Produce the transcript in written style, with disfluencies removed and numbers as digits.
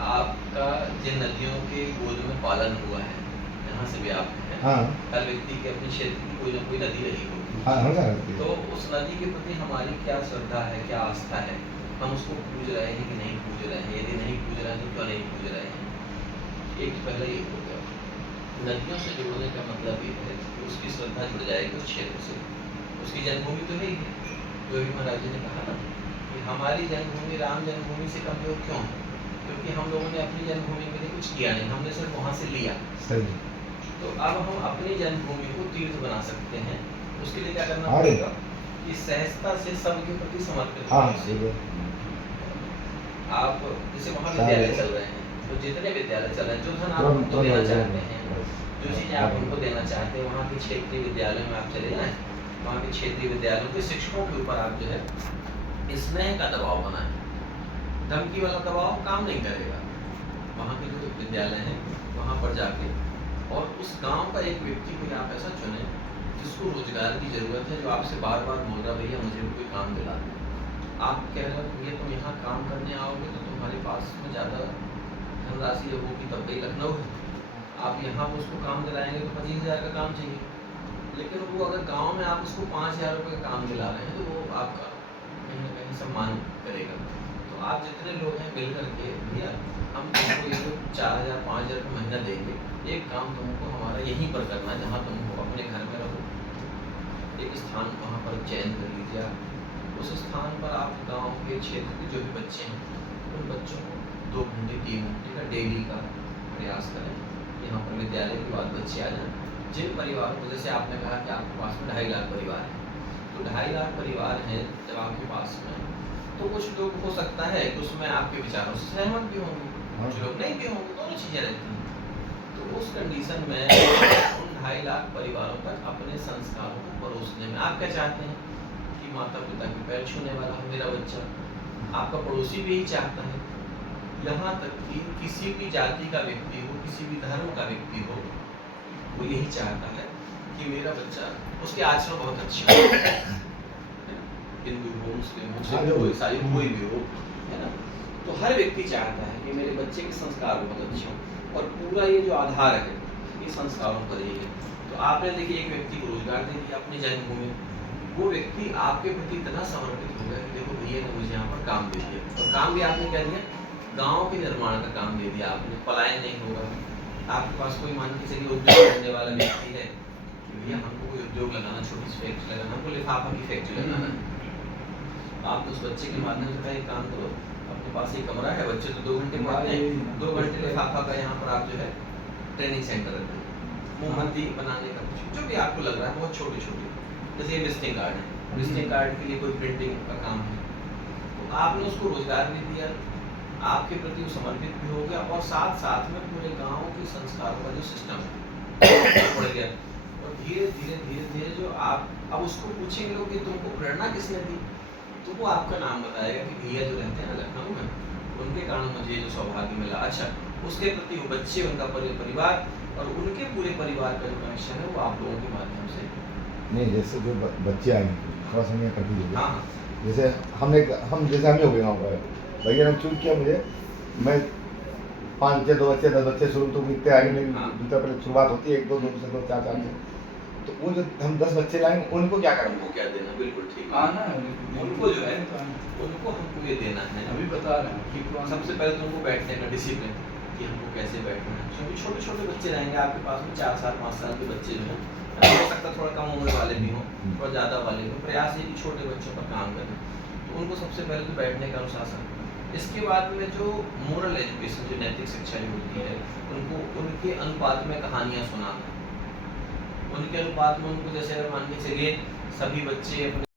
आपका जिन नदियों के गोद में पालन हुआ है, जहाँ से भी आप हैं, हाँ हर व्यक्ति के अपने क्षेत्र की कोई ना कोई नदी रही होगी। हाँ हमेशा रहती तो है। उस नदी के प्रति हमारी क्या श्रद्धा है, क्या आस्था है, हम उसको पूज रहे हैं कि नहीं पूज रहे हैं, यदि नहीं पूज रहे हैं तो क्यों नहीं पूज रहे हैं। एक पहला ये हो गया। नदियों से जुड़ने का मतलब ये है कि उसकी श्रद्धा जुड़ जाएगी उस क्षेत्र से, उसकी जन्मभूमि तो है ही है। जो भी महाराज जी ने कहा ना कि हमारी जन्मभूमि राम जन्मभूमि से कमजोर क्यों है, क्योंकि हम लोगों ने अपनी जन्मभूमि के लिए कुछ किया नहीं, हमने सिर्फ वहाँ से लिया। सही। तो अब हम अपनी जन्मभूमि को तीर्थ बना सकते हैं। उसके लिए क्या करना अरे पड़ेगा कि सहजता से सबके प्रति समर्पित हाँ होना चाहिए। आप जैसे वहाँ सारे- विद्यालय चल रहे हैं, तो जितने विद्यालय चल रहे हैं, जो धन आप तुरंत- उनको देना तुरंत- चाहते हैं, जो चीज़ें आप हाँ। उनको देना चाहते हैं, वहाँ के क्षेत्रीय विद्यालय में आप चले जाएँ, वहाँ के क्षेत्रीय विद्यालयों के शिक्षकों के ऊपर आप जो है स्नेह का दबाव बनाएं। धमकी वाला दबाव काम नहीं करेगा। वहाँ के जो विद्यालय हैं वहाँ पर जाके और उस गांव का एक व्यक्ति को आप ऐसा चुने जिसको रोजगार की जरूरत है, जो आपसे बार बार बोल रहा भैया मुझे भी कोई काम दिला दो। आप कह रहे हो भैया तुम यहाँ काम करने आओगे तो तुम्हारे पास में ज़्यादा धनराशि होगी, तब कहीं लखनऊ है, आप यहाँ पर उसको काम दिलाएंगे तो 25,000 का काम चाहिए। लेकिन वो अगर गांव में आप उसको 5,000 रुपये का काम दिला रहे हैं तो वो आपका कहीं ना कहीं सम्मान करेगा। तो आप जितने लोग हैं मिल करके भैया हम तुमको ये 4,000 5,000 का महीना देंगे, एक काम तुमको हमारा यहीं पर करना है जहाँ तुम हो, अपने घर में रहो, एक स्थान वहाँ पर चयन कर लीजिए। उस स्थान पर आप गांव के क्षेत्र के जो भी बच्चे हैं उन बच्चों को 2 घंटे 3 घंटे का डेली का प्रयास करें। यहाँ पर विद्यालय के बाद बच्चे आ जाएँ। जिन परिवार को, जैसे आपने कहा कि आपके पास में 2.5 लाख परिवार है, तो 2.5 लाख परिवार हैं जब आपके पास में, तो कुछ लोग हो सकता है कि उसमें आपके विचारों से सहमत भी होंगे, कुछ लोग नहीं भी होंगे, दोनों चीज़ें रहती हैं। तो उस कंडीशन में उन 2.5 लाख परिवारों तक अपने संस्कारों को परोसने में आप क्या चाहते हैं कि माता पिता के पैर छूने वाला हो मेरा बच्चा, आपका पड़ोसी भी यही चाहता है। यहाँ तक कि किसी भी जाति का व्यक्ति हो, किसी भी धर्म का व्यक्ति हो, वो यही चाहता है कि मेरा बच्चा, उसके आचरण बहुत अच्छे हो, हिंदू हो, मुस्लिम हो, सिख हो, ईसाई कोई भी हो, है ना। तो हर व्यक्ति चाहता है कि मेरे बच्चे के संस्कार बहुत अच्छे हों, और पूरा ये जो आधार है ये संस्कारों पर ही है। तो आपने देखिए एक व्यक्ति को रोजगार दे दिया अपनी जन्मभूमि, वो व्यक्ति आपके प्रति इतना समर्पित हो गया कि देखो भैया ने मुझे यहाँ पर काम दे दिया, और काम भी आपने क्या दिया, गाँव के निर्माण का काम दे दिया आपने। पलायन नहीं होगा, आपके पास कोई मान के चलिए उद्योग करने वाला व्यक्ति है कि भैया हमको कोई उद्योग लगाना, छोटी सी फैक्ट्री लगाना, हमको लिफाफा की फैक्ट्री लगाना है, आप उस बच्चे के माध्यम से एक काम करो, अपने पास एक कमरा है, बच्चे तो 2 घंटे पढ़ते हैं, 2 घंटे लिफाफा का यहाँ पर आप जो है ट्रेनिंग सेंटर रख दें, मोमबत्ती बनाने का कुछ जो भी आपको लग रहा है, बहुत छोटे छोटे, जैसे ये विजिटिंग कार्ड है, विजिटिंग कार्ड के लिए कोई प्रिंटिंग का काम है, तो आपने उसको रोजगार भी दिया, आपके प्रति वो समर्पित भी हो गया, और साथ साथ में पूरे गांव के संस्कारों का जो सिस्टम है बढ़ गया। और धीरे धीरे जो आप अब उसको पूछेंगे लोग कि तुमको प्रेरणा किसने दी, तो वो आपका नाम बताएगा कि भैया जो रहते हैं लखनऊ में, उनके कारण मुझे जो सौभाग्य मिला। अच्छा, उसके प्रति वो बच्चे, उनका परिवार और उनके पूरे परिवार का जो कनेक्शन है वो आप लोगों के माध्यम से। नहीं, जैसे जो बच्चे आएंगे थोड़ा सा मैं कर दीजिएगा। हाँ, जैसे हम जैसे हम ही हो गए गाँव का, भैया ने चूज किया मुझे, मैं 5 बच्चे 2 बच्चे 10 बच्चे शुरू तो इतने आगे नहीं, हाँ। दूसरा पहले शुरुआत होती है 1 2 2 से 2 4 4 से, तो वो जो हम 10 बच्चे लाएंगे उनको क्या करेंगे, उनको क्या देना, बिल्कुल ठीक हाँ है ना, उनको जो है उनको हमको ये देना है। अभी बता रहे हैं कि सबसे पहले तो उनको बैठने का डिसिप्लिन कि हमको कैसे बैठना है, क्योंकि छोटे छोटे बच्चे रहेंगे आपके पास में, 4 साल 5 साल के बच्चे जो हैं, हो सकता है थोड़ा कम उम्र वाले भी हों, थोड़ा ज़्यादा वाले भी हों, प्रयास है कि छोटे बच्चों पर काम करें। तो उनको सबसे पहले तो बैठने का अनुशासन, इसके बाद में जो मोरल एजुकेशन, जो नैतिक शिक्षा जो होती है, उनको उनके अनुपात में कहानियाँ सुनाना, उनके अनुपात में उनको, जैसे अगर मान के चलिए सभी बच्चे अपने